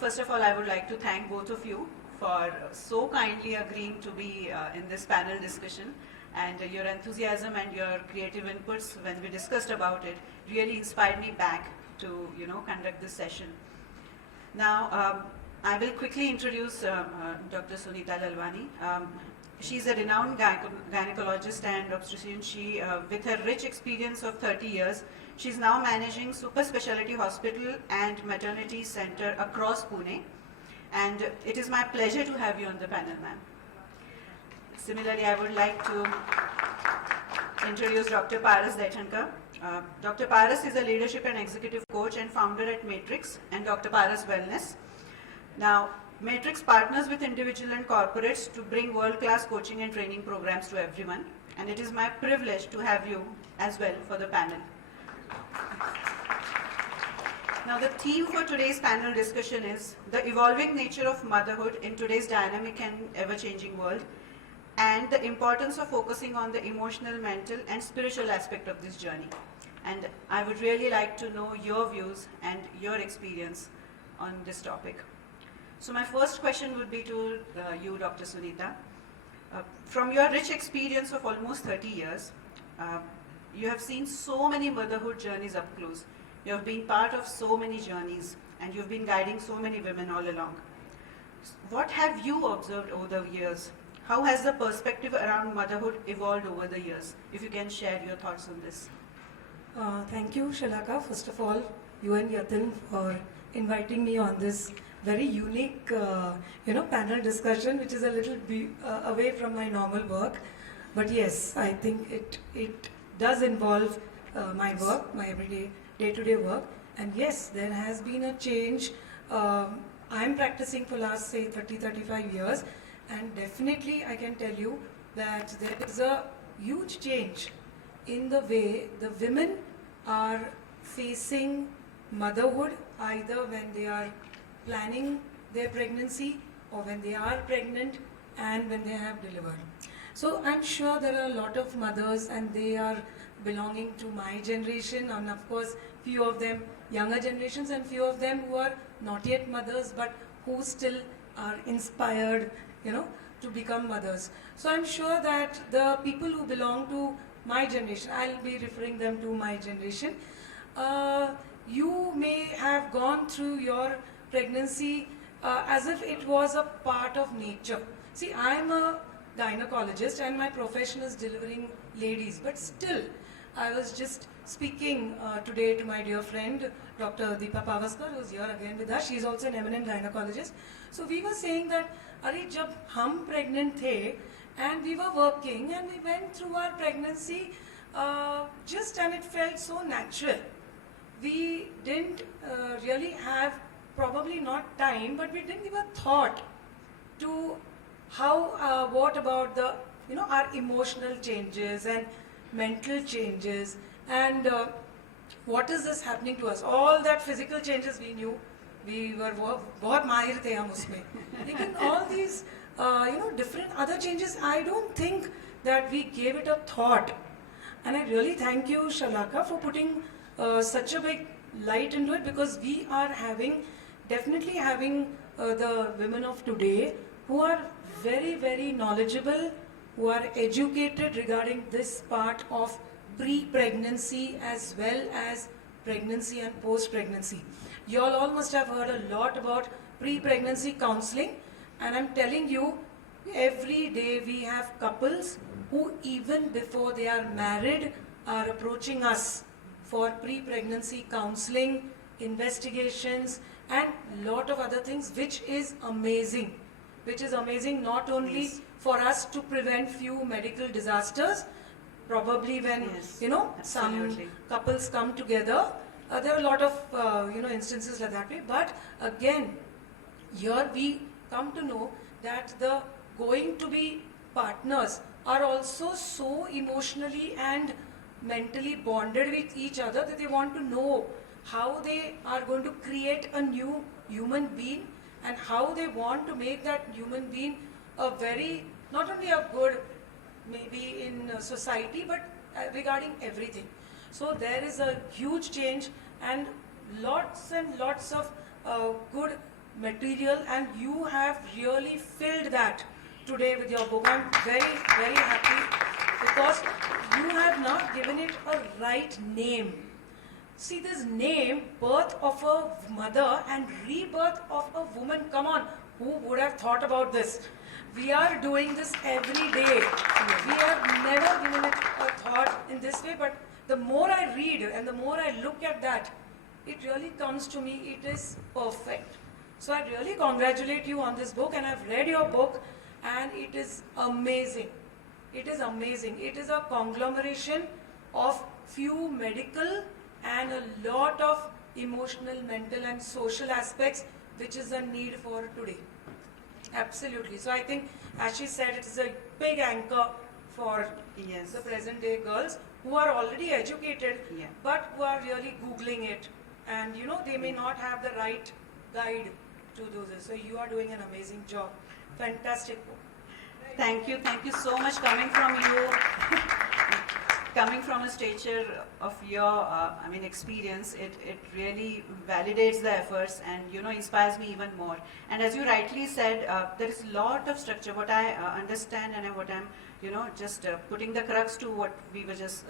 first of all, I would like to thank both of you for so kindly agreeing to be in this panel discussion. And your enthusiasm and your creative inputs when we discussed about it really inspired me back to, conduct this session. Now, I will quickly introduce Dr. Sunita Lalwani. She's a renowned gynecologist and obstetrician. She, with her rich experience of 30 years, she's now managing super specialty hospital and maternity center across Pune. And it is my pleasure to have you on the panel, ma'am. Similarly, I would like to introduce Dr. Paras Daithankar. Dr. Paras is a leadership and executive coach and founder at Matrix and Dr. Paras Wellness. Now, Matrix partners with individual and corporates to bring world-class coaching and training programs to everyone. And it is my privilege to have you as well for the panel. Now, the theme for today's panel discussion is the evolving nature of motherhood in today's dynamic and ever-changing world, and the importance of focusing on the emotional, mental, and spiritual aspect of this journey. And I would really like to know your views and your experience on this topic. So my first question would be to you, Dr. Sunita. From your rich experience of almost 30 years, you have seen so many motherhood journeys up close. You have been part of so many journeys, and you've been guiding so many women all along. What have you observed over the years? How has the perspective around motherhood evolved over the years? If you can share your thoughts on this. Thank you, Shalaka. First of all, you and Yatin for inviting me on this very unique, panel discussion, which is a little away from my normal work. But yes, I think it does involve my work, my everyday, day-to-day work. And yes, there has been a change. I'm practicing for last, say, 35 years. And definitely I can tell you that there is a huge change in the way the women are facing motherhood, either when they are planning their pregnancy or when they are pregnant and when they have delivered. So I'm sure there are a lot of mothers and they are belonging to my generation, and of course few of them younger generations and few of them who are not yet mothers but who still are inspired to become mothers. So I'm sure that the people who belong to my generation, I'll be referring them to my generation, you may have gone through your pregnancy as if it was a part of nature. See, I'm a gynecologist and my profession is delivering ladies, but still, I was just speaking today to my dear friend, Dr. Deepa Pavaskar, who's here again with us. She's also an eminent gynecologist. So we were saying that, jab hum pregnant the, and we were working and we went through our pregnancy and it felt so natural. We didn't really have, probably not time, but we didn't give a thought to how, what about the, our emotional changes and mental changes, and what is this happening to us. All that physical changes we knew, we were बहुत माहिर थे हम उसमें. लेकिन all these different other changes, I don't think that we gave it a thought. And I really thank you, Shalaka, for putting such a big light into it, because we are definitely having the women of today who are very, very knowledgeable, who are educated regarding this part of pre-pregnancy as well as pregnancy and post-pregnancy. You all must have heard a lot about pre-pregnancy counseling, and I'm telling you, every day we have couples who even before they are married are approaching us for pre-pregnancy counseling, investigations, and lot of other things, which is amazing. Not only for us to prevent few medical disasters, probably when some couples come together, there are a lot of instances like that way. But again, here we come to know that the going to be partners are also so emotionally and mentally bonded with each other that they want to know how they are going to create a new human being and how they want to make that human being a very, not only a good maybe in society, but regarding everything. So there is a huge change and lots of good material, and you have really filled that today with your book. I'm very, very happy because you have not given it a right name. See, this name, birth of a mother and rebirth of a woman, come on, who would have thought about this? We are doing this every day. We have never given it a thought in this way, but the more I read and the more I look at that, it really comes to me, it is perfect. So I really congratulate you on this book, and I've read your book and it is amazing. It is amazing. It is a conglomeration of few medical and a lot of emotional, mental and social aspects which is a need for today. Absolutely. So I think, as she said, it is a big anchor for Yes. the present day girls who are already educated, Yeah. but who are really Googling it, and they may not have the right guide to do this. So you are doing an amazing job. Fantastic book. Thank you so much coming from you, coming from a stature of your, experience. It really validates the efforts and, inspires me even more. And as you rightly said, there is a lot of structure. What I understand and what I'm, just putting the crux to what we were just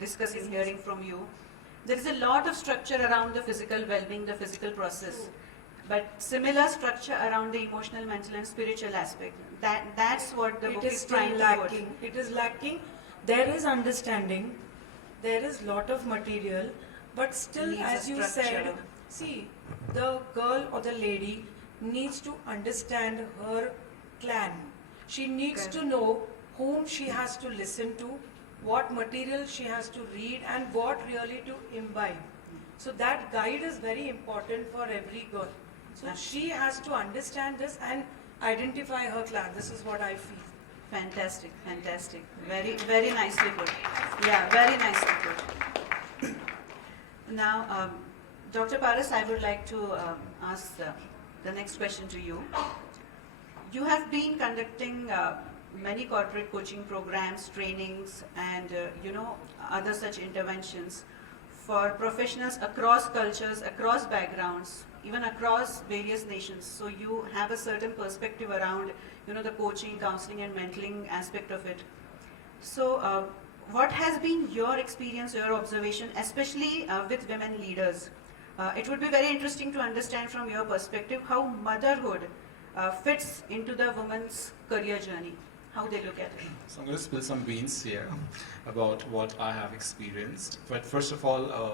discussing, hearing from you. There is a lot of structure around the physical well-being, the physical process. But similar structure around the emotional, mental and spiritual aspect. That's what the book is trying to lacking. It is lacking. There is understanding. There is lot of material. But still, Needs a as you structure. said, see, the girl or the lady needs to understand her clan. She needs Correct. to know whom she has to listen to, what material she has to read, and what really to imbibe. So that guide is very important for every girl. So she has to understand this and identify her clan. This is what I feel. Fantastic, fantastic. Very, very nicely put. Yeah, very nicely put. Now, Dr. Paras, I would like to ask the next question to you. You have been conducting many corporate coaching programs, trainings, and other such interventions for professionals across cultures, across backgrounds, even across various nations. So you have a certain perspective around, the coaching, counseling, and mentoring aspect of it. So, what has been your experience, your observation, especially with women leaders? It would be very interesting to understand from your perspective how motherhood fits into the woman's career journey, how they look at it. So I'm going to spill some beans here about what I have experienced. But first of all, a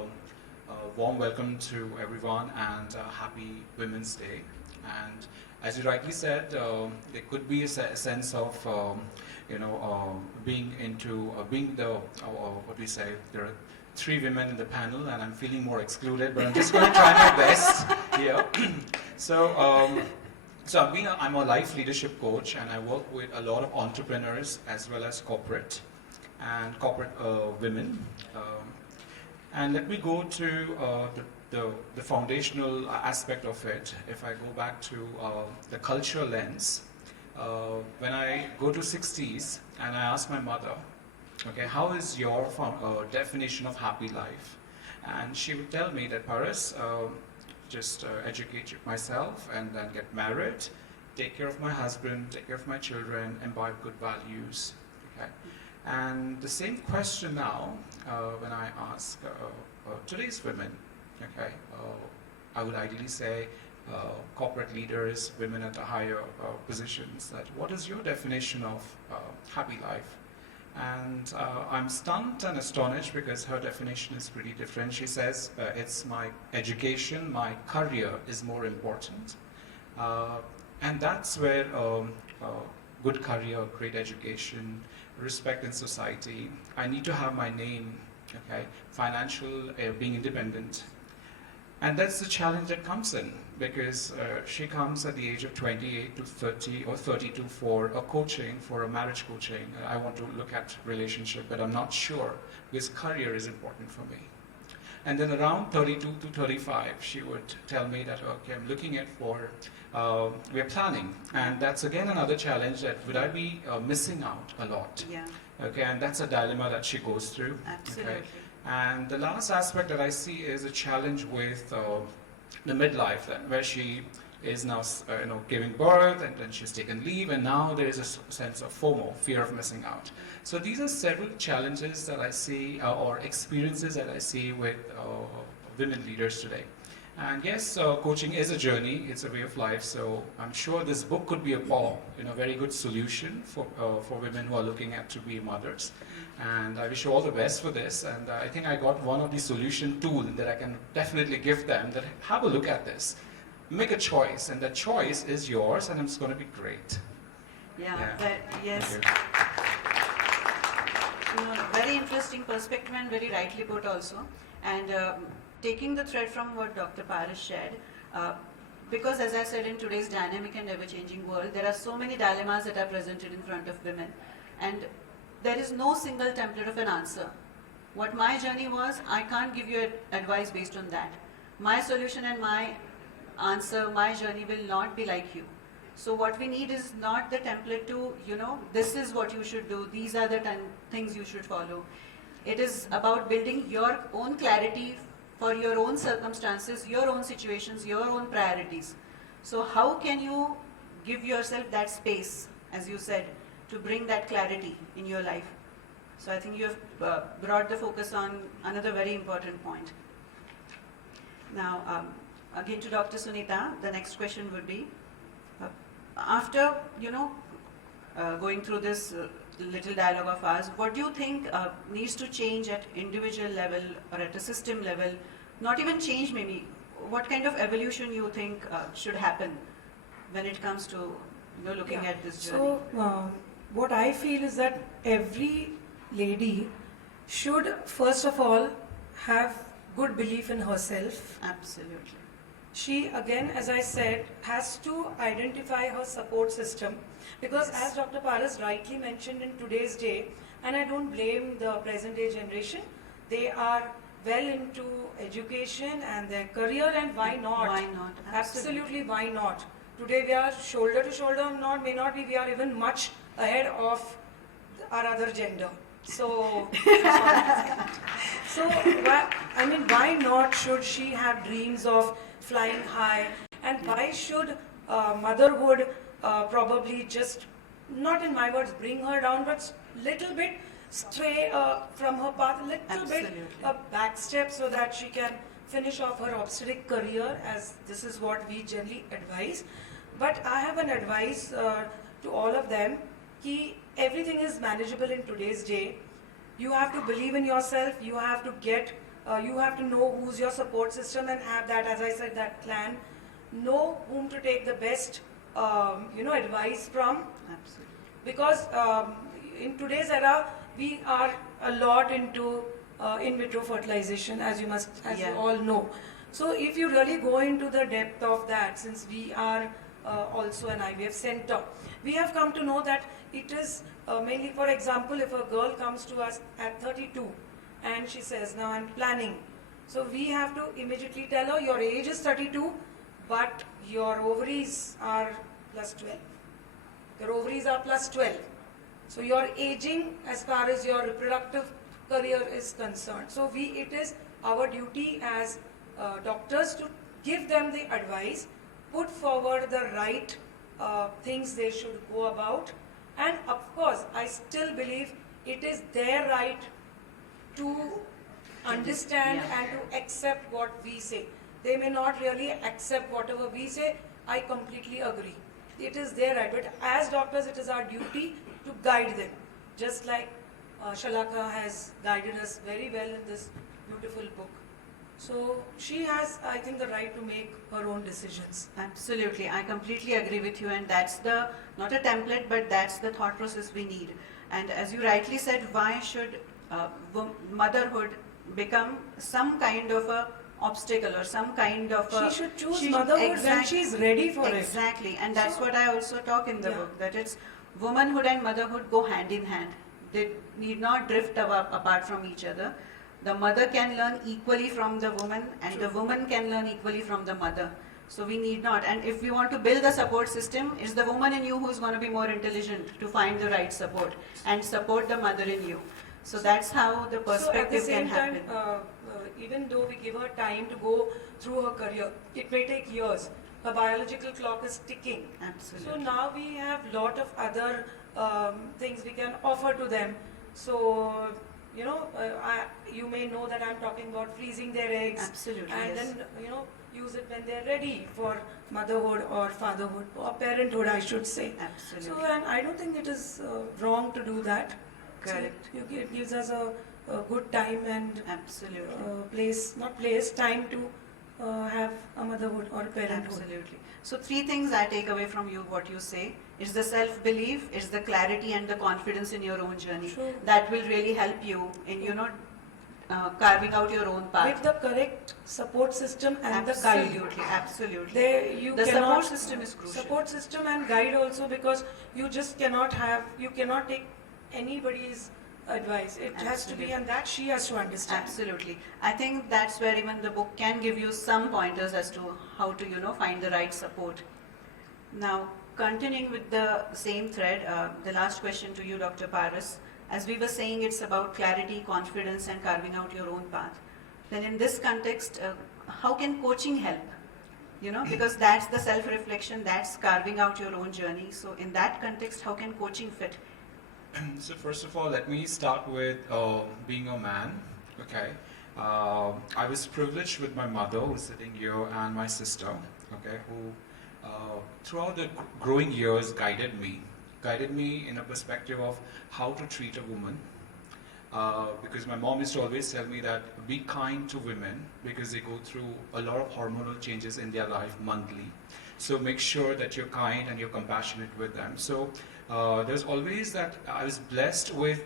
warm welcome to everyone and happy Women's Day. And as you rightly said, there could be a sense of, being the, what we say, there are 3 women in the panel and I'm feeling more excluded, but I'm just going to try my best here. So I'm a life leadership coach and I work with a lot of entrepreneurs as well as corporate women. And let me go to the foundational aspect of it. If I go back to the cultural lens, when I go to 60s and I ask my mother, okay, how is your definition of happy life? And she would tell me that, Paras, just educate myself and then get married, take care of my husband, take care of my children, imbibe good values. Okay? And the same question now, when I ask today's women, okay, I would ideally say corporate leaders, women at the higher positions, that what is your definition of happy life? And I'm stunned and astonished because her definition is pretty different. She says, it's my education, my career is more important. And that's where good career, great education, respect in society, I need to have my name, okay, financial, being independent. And that's the challenge that comes in, because she comes at the age of 28 to 30 or 32 for a coaching, for a marriage coaching. I want to look at relationship, but I'm not sure, because career is important for me. And then around 32 to 35, she would tell me that, okay, I'm looking at we're planning. And that's again another challenge, that would I be missing out a lot? Yeah, Okay, and that's a dilemma that she goes through. absolutely. Okay? And the last aspect that I see is a challenge with the midlife, where she is now giving birth, and then she's taken leave, and now there is a sense of FOMO, fear of missing out. So these are several challenges that I see, or experiences that I see with women leaders today. And yes, coaching is a journey, it's a way of life, so I'm sure this book could be a very good solution for women who are looking at to be mothers. And I wish you all the best for this, and I think I got one of the solution tools that I can definitely give them, that have a look at this. Make a choice, and that choice is yours, and it's going to be great. Yes. Very interesting perspective and very rightly put also. And taking the thread from what Dr. Paris shared, because as I said, in today's dynamic and ever-changing world, there are so many dilemmas that are presented in front of women. And there is no single template of an answer. What my journey was, I can't give you advice based on that. My solution and my answer, my journey will not be like you. So what we need is not the template to, this is what you should do, these are the 10 things you should follow. It is about building your own clarity for your own circumstances, your own situations, your own priorities. So how can you give yourself that space, as you said, to bring that clarity in your life? So I think you have brought the focus on another very important point. Now, again to Dr. Sunita, the next question would be, after, going through this little dialogue of ours, what do you think needs to change at individual level or at a system level? Not even change maybe, what kind of evolution you think should happen when it comes to looking at this journey? So, what I feel is that every lady should first of all have good belief in herself. Absolutely. She, again, as I said, has to identify her support system, because Yes. as Dr. Paras rightly mentioned, in today's day, and I don't blame the present day generation, they are well into education and their career, and why not? Why not? Absolutely, why not? Today we are shoulder to shoulder, may not be, we are even much ahead of our other gender. So, why not should she have dreams of flying high? And why should motherhood probably just, not in my words, bring her down, but little bit stray from her path, little bit a back step, so that she can finish off her obstetric career, as this is what we generally advise. But I have an advice to all of them, कि everything is manageable in today's day. You have to believe in yourself, you have to know who's your support system, and have that, as I said, that plan. Know whom to take the best advice from. Absolutely. Because in today's era, we are a lot into in vitro fertilization, as you all know. So if you really go into the depth of that, since we are also an IVF center, we have come to know that it is mainly, for example, if a girl comes to us at 32 and she says, now I'm planning, so we have to immediately tell her, your age is 32, but your ovaries are plus 12. Your ovaries are plus 12. So you're aging as far as your reproductive career is concerned. So it is our duty as doctors to give them the advice, put forward the right things they should go about, and of course I still believe it is their right to understand and to accept what we say. They may not really accept whatever we say. I completely agree. It is their right, but as doctors it is our duty to guide them, just like Shalaka has guided us very well in this beautiful book. So she has, I think, the right to make her own decisions. Absolutely, I completely agree with you, and that's the, not a template, but that's the thought process we need. And as you rightly said, why should motherhood become some kind of a obstacle or some kind of a... She should choose motherhood when she is ready for it. Exactly, and that's what I also talk in the book, that it's womanhood and motherhood go hand in hand. They need not drift apart from each other. The mother can learn equally from the woman, and the woman can learn equally from the mother. So we need not. And if we want to build a support system, it's the woman in you who's going to be more intelligent to find the right support and support the mother in you. So that's how the perspective can happen. Even though we give her time to go through her career, it may take years. a biological clock is ticking. Absolutely. So now we have lot of other things we can offer to them. So, you may know that I'm talking about freezing their eggs. Absolutely, And yes. then, use it when they're ready for motherhood or fatherhood or parenthood, I should say. Absolutely. So, and I don't think it is wrong to do that. Correct. So it gives us a good time and Absolutely. time to have a motherhood or a parenthood. Absolutely. So 3 things I take away from you, what you say. It's the self-belief, it's the clarity and the confidence in your own journey. Sure. That will really help you in, carving out your own path. With the correct support system and the guide. Absolutely, absolutely. The support system is crucial. Support system and guide also, because you just cannot take anybody's advice. It has to be, Absolutely. and that she has to understand. Absolutely. I think that's where even the book can give you some pointers as to how to, find the right support. Now, continuing with the same thread, the last question to you, Dr. Paras. As we were saying, it's about clarity, confidence, and carving out your own path. Then in this context, how can coaching help? Because that's the self-reflection, that's carving out your own journey. So in that context, how can coaching fit? So first of all, let me start with being a man. Okay, I was privileged with my mother, who's sitting here, and my sister. Okay, who throughout the growing years guided me in a perspective of how to treat a woman. Because my mom used to always tell me that be kind to women because they go through a lot of hormonal changes in their life monthly. So make sure that you're kind and you're compassionate with them. So there's always that I was blessed with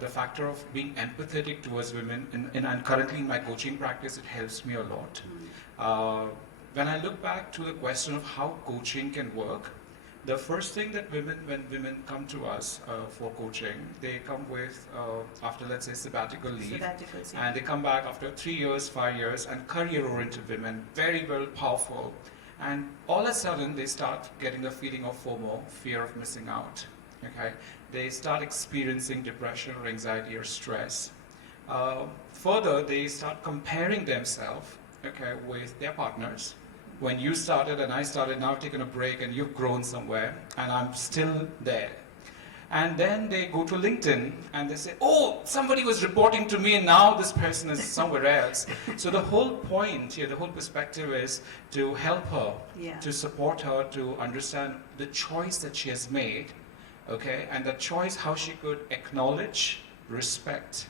the factor of being empathetic towards women, and currently in my coaching practice it helps me a lot. When I look back to the question of how coaching can work, the first thing that when women come to us for coaching, they come with, after let's say sabbatical leave, Sabbaticals, yeah. and they come back after 3 years, 5 years, and career-oriented women, very, very powerful. And all of a sudden, they start getting a feeling of FOMO, fear of missing out. Okay, they start experiencing depression or anxiety or stress. Further, they start comparing themselves, okay, with their partners. When you started and I started, now I've taken a break and you've grown somewhere, and I'm still there. And then they go to LinkedIn and they say, oh, somebody was reporting to me and now this person is somewhere else. So the whole point here, the whole perspective is to help her, Yeah. to support her, to understand the choice that she has made, okay, and the choice how she could acknowledge, respect,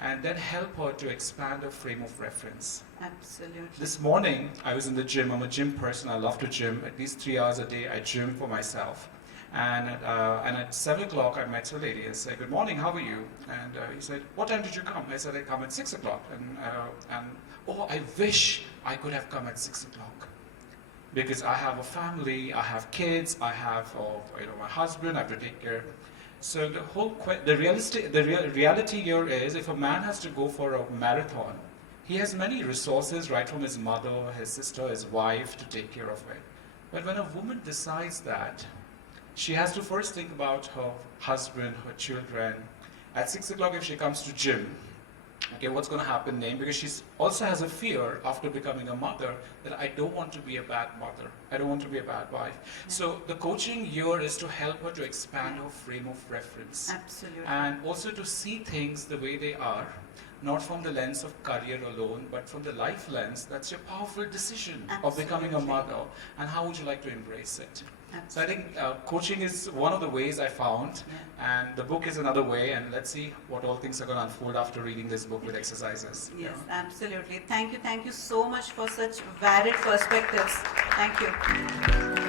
and then help her to expand her frame of reference. Absolutely. This morning, I was in the gym. I'm a gym person. I love to gym. At least 3 hours a day, I gym for myself. And at 7 o'clock, I met a lady and said, good morning, how are you? And he said, what time did you come? I said, I come at 6 o'clock. And oh, I wish I could have come at 6 o'clock. Because I have a family, I have kids, I have my husband, I have to take care. So the whole reality here is, if a man has to go for a marathon, he has many resources, right from his mother, his sister, his wife, to take care of it. But when a woman decides that, she has to first think about her husband, her children. At 6 o'clock, if she comes to gym, okay, what's going to happen then? Because she also has a fear after becoming a mother that I don't want to be a bad mother. I don't want to be a bad wife. Yeah. So the coaching here is to help her to expand her frame of reference. Absolutely. And also to see things the way they are, not from the lens of career alone, but from the life lens. That's your powerful decision of becoming a Absolutely. mother, and how would you like to embrace it? So I Absolutely. think coaching is one of the ways I found, Yeah. and the book is another way, and let's see what all things are going to unfold after reading this book with exercises. Yes, absolutely. Thank you so much for such varied perspectives. Thank you.